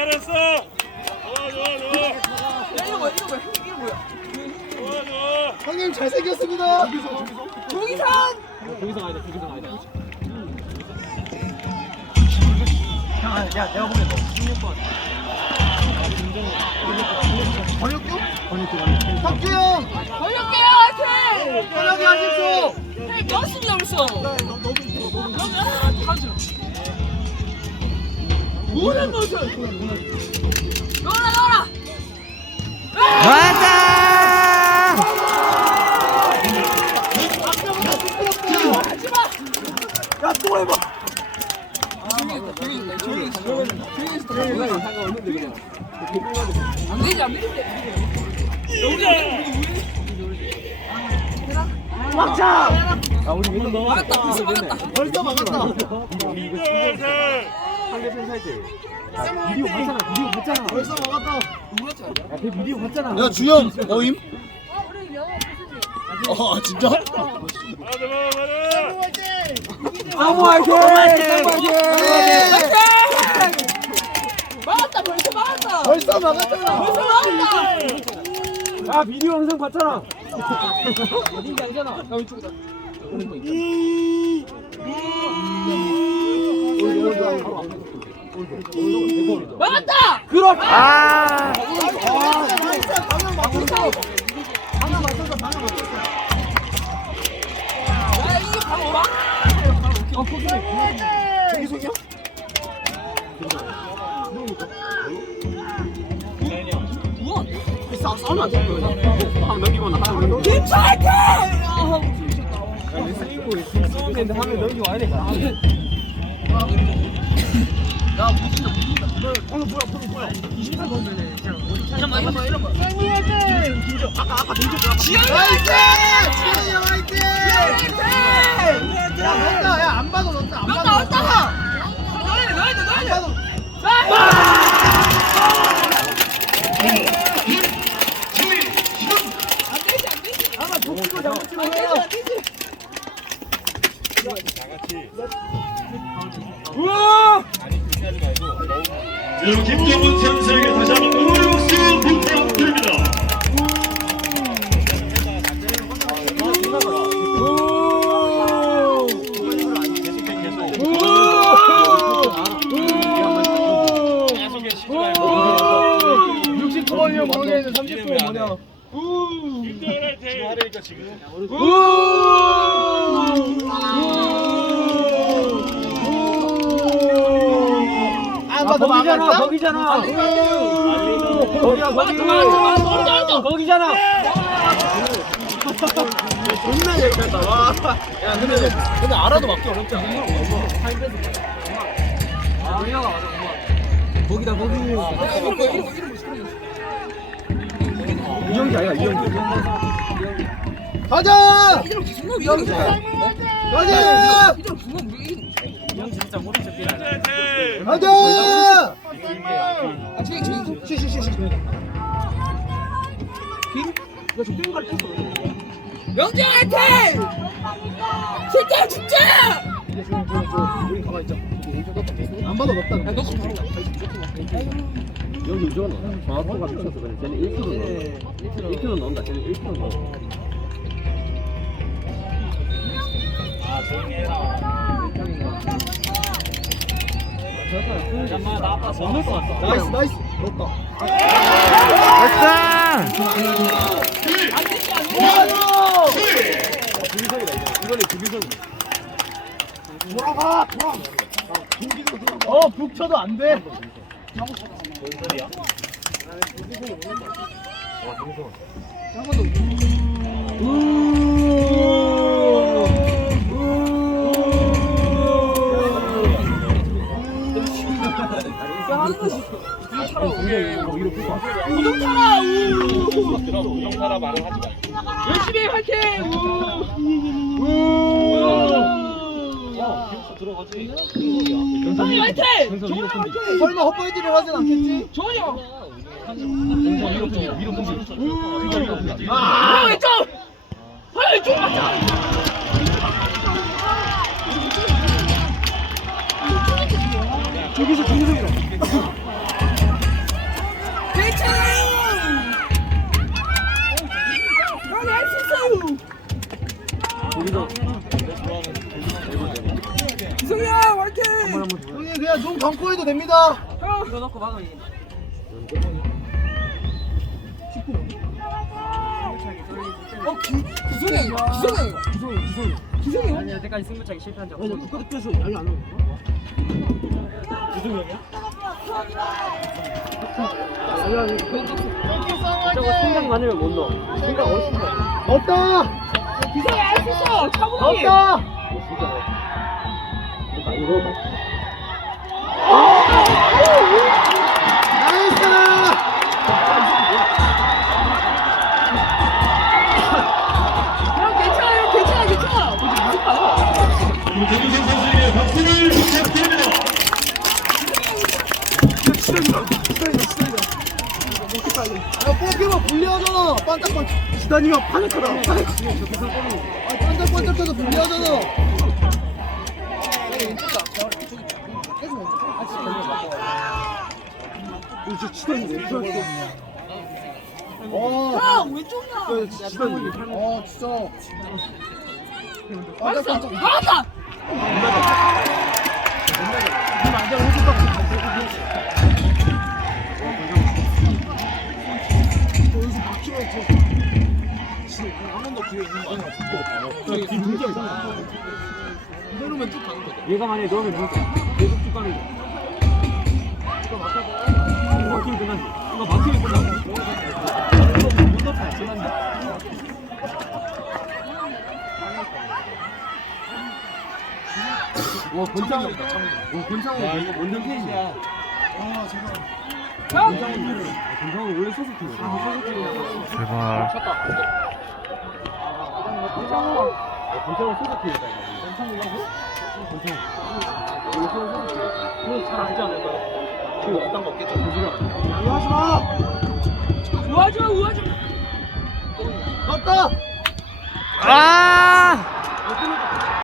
잘했어. 좋아. 이거 뭐야? 형님 잘생겼습니다. 조기상 아니다. 야 내가 보기엔 너 16번. 권혁규? 탁규 형! 걸렸게요 화이팅! 편하게 하십시오. 몇십이나 벌써 뭐는 뭐죠? 넣어라 맞아! 야 또 해봐. 안 되지 막자. 야, 우리 이거 너무 막았다 벌써 막았다. 상대편 사이트. 비디오 봤잖아. 벌써 막았다. 야, 걔 비디오 봤잖아. 야 주영 어임? 진짜? 아무 화이팅! 막았다 벌써 막았다 벌써 막았잖아. 야, 비디오 영상 봤잖아. 어딘지 알잖아 나 왼쪽이다 막았다! 그렇지! 아! 야 이게 바로 와? 저기서요? 우와 싸우면 안 돼. 하나 넘기거나 하나 넘기거나. 김치 화이팅! 근데 하면 넘기고 와야 돼. 방금 뭐야? 24 넣으면은 그냥 이런 거 지영이 화이팅! 화이팅! 야 넣었다. 야안 봐도 넣었다. 안 봐도 넣었다 넣어야 돼 아마 독수도 잘못치고 해요. 우와! 여러분 김정은 선수에게 다시 한번 응원의 박수 부탁드립니다. 야 60분이면 모르겠는데 30분 뭐냐? 지금 하려니까 지금. 거기잖아. 거기잖아. 존나 얘기한다. 와. 야 근데 알아도 맞기 어렵지 않아? 거기다. 이영기 아니야, 이영기. 가자! 이대로 존나 위험해 가자! 이대로 존나 우리 이영기 진짜 모르겠어. 가자! 영재 화이팅! 진짜! 안 받아 넣었다. 야 넣고 바로 여기 이거는 정확도가 미쳤어. 그래. 쟤는 1kg 넣어. 1kg 넣는다. 쟤는 1kg 넣어. 나이스. 넣었다. 이번에 두기선. 돌아가. 북 쳐도 안 돼. 우동 타라 우정 타라 말을 하지 마. 열심히 화이팅! 들어가지. 정이 화이팅! 정이 화이팅! 설마 헛보이들이 하진 않겠지? 정이 형! 위로 던지. 형 왼쪽! 형 왼쪽 맞자! 저기서 기성이야 화이팅. 형님 그냥 눈 감고 해도 됩니다. 이거 넣고 막아. 기성이. 아니 여태까지 승부차기 실패한 적 아니 없어. 누가 뺏어 양이 안 나오는 거야? 저거 생각 많으면 못 넣어. 생각 어렵다. 없다. 기성이 할 수 있어. 차분히. 없다. 나이스. 형 괜찮아. 김태균 선수에게 박수를 부탁드립니다. 야 뽀개만 불리하잖아. 반짝반짝. 지단이가 파닉하다. 아 반짝반짝해서 불리하잖아. 이제 지단이 왜 그래? 형 왼쪽이야. 지단이. 아 진짜. 반짝반짝. 나왔다. 이대로면 쭉 가는 거죠. 얘가 만약에 넣으면 되니까 계속 쭉 가는 거. 이거 막히면 끝나지. 이거 막히면 끝나고. 와 권창훈. 와 권창훈 이거 원정 페이지야. 권창훈 원래 소속팀이야. 제발. 권창훈 소속팀이다. 권창훈이라고? 권창훈. 원래 소속팀이야. 그거 잘 알지 않을까요? 그거 어떤 거 없겠죠? 조지가. 양보하지 마. 우하지 마. 맞다. 아!